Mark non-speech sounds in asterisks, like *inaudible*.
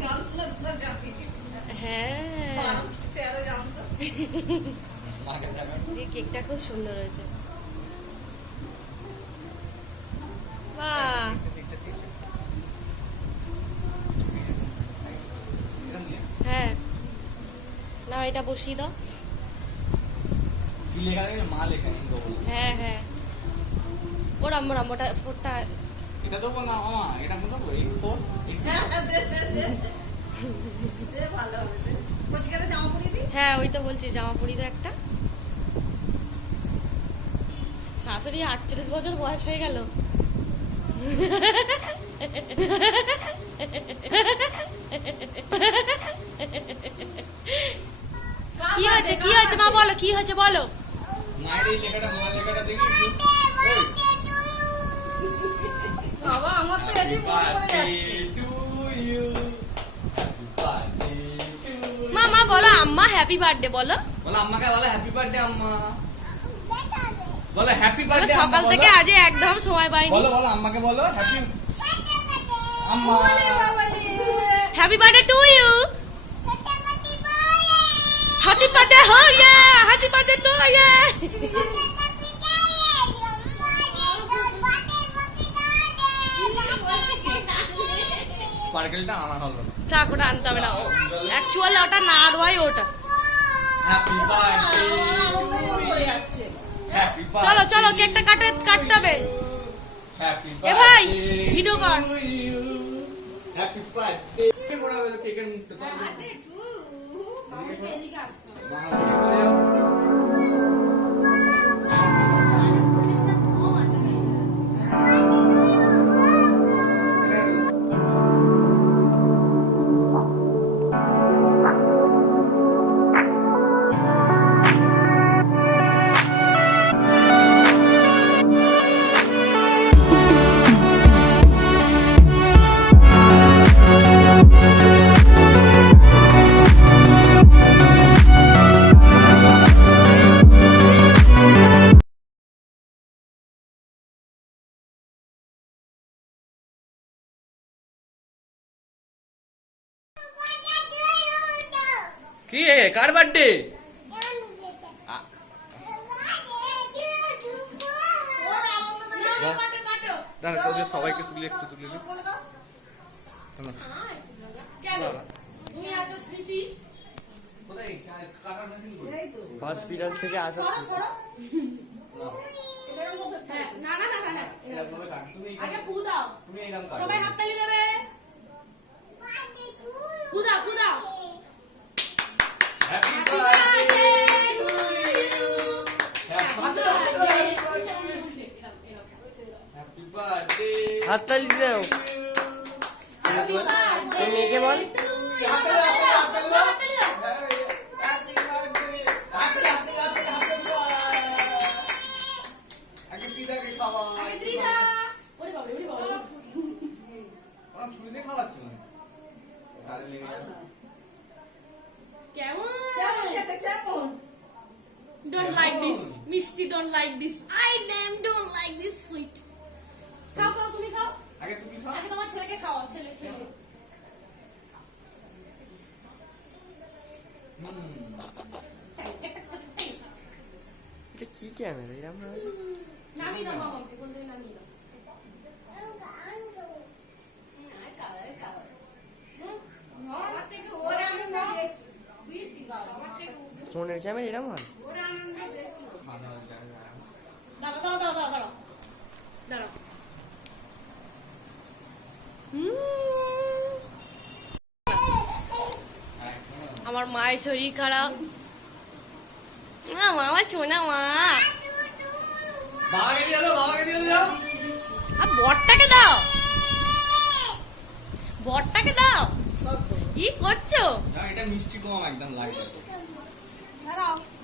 জানতো না তোরা যাবি হ্যাঁ। *laughs* কেকটা খুব সুন্দর হয়েছে। বাহ। হ্যাঁ। না এটা বসিয়ে দাও কি লেখা থাকে মা লেখা নেই দেবো হ্যাঁ হ্যাঁ। ওরাম ওরাম ওটা ফোরটা। এটা দেবো না মামা এটা মনে দেবো এই ফোর হ্যাঁ, দিই? হ্যাঁ ওই তো বলছি জামা পরি তো একটা। শাশুড়ি আটচল্লিশ বছর বয়স হয়ে গেল। কি হয়েছে কি হয়েছে মা বলো কি হয়েছে বলো। মায়ের এই লেখাটা মা লেখাটা দেখি *laughs* বাবা, আমার তো হ্যাপি এদিক পড়ে যাচ্ছে। Birthday to you happy birthday to মা মা বলো আম্মা হ্যাপি বার্থডে বলো। বলো আম্মাকে বলো হ্যাপি বার্থডে আম্মা। বলো হ্যাপি বার্থডে সকাল থেকে আজ একদম সময় পাইনি। বলো বলো আম্মাকে বলো হ্যাপি আম্মা। Happy birthday to you happy birthday হো ইয়ে হ্যাপি বার্থডে টু ইয়ে স্পার্কেলটা আনা হলো থাক ওটা আনতে হবে না। অ্যাকচুয়ালি ওটা না দেওয়াই ওটা। চলো চলো কেকটা কাটে কাটতে হবে। এ ভাই, ভিডিও কর। হ্যাপি বার্থডে কেকের মুখটা এদিকে আসতে। কি কার বার্থডে। দাঁড়া তোদের সবাইকে তুলি একটু তুলে নি থেকে আসা সরো, সরো। এরকম করতে- না না না না, না এরকম ভাবে কাট তুমি আগে ফু দাও তুমি এরকম সবাই হাততালি দেবে ফু দাও ফু দাও happy Happy birthday birthday to you happy birthday হাততালি দাও এই মেয়েকে বল কেমন? খেতে, কেমন? don't like this. মিষ্টি don't like this. I damn don't like this sweet. খাও খাও তুমি খাও। আগে তুমি খাও। আগে তোমার ছেলেকে খাওয়া ছেলে ছেলে। এটা কি ক্যামেরা? এরকম? নামিয়ে দাও মামাকে দাঁড়াও দাঁড়াও দাঁড়াও দাঁড়াও আমার মায়ের শরীর খারাপ। না মামা শোনা মা। বরটাকে দাও। বরটাকে দাও। কি করছ? এটা মিষ্টি কম একদম লাগবে।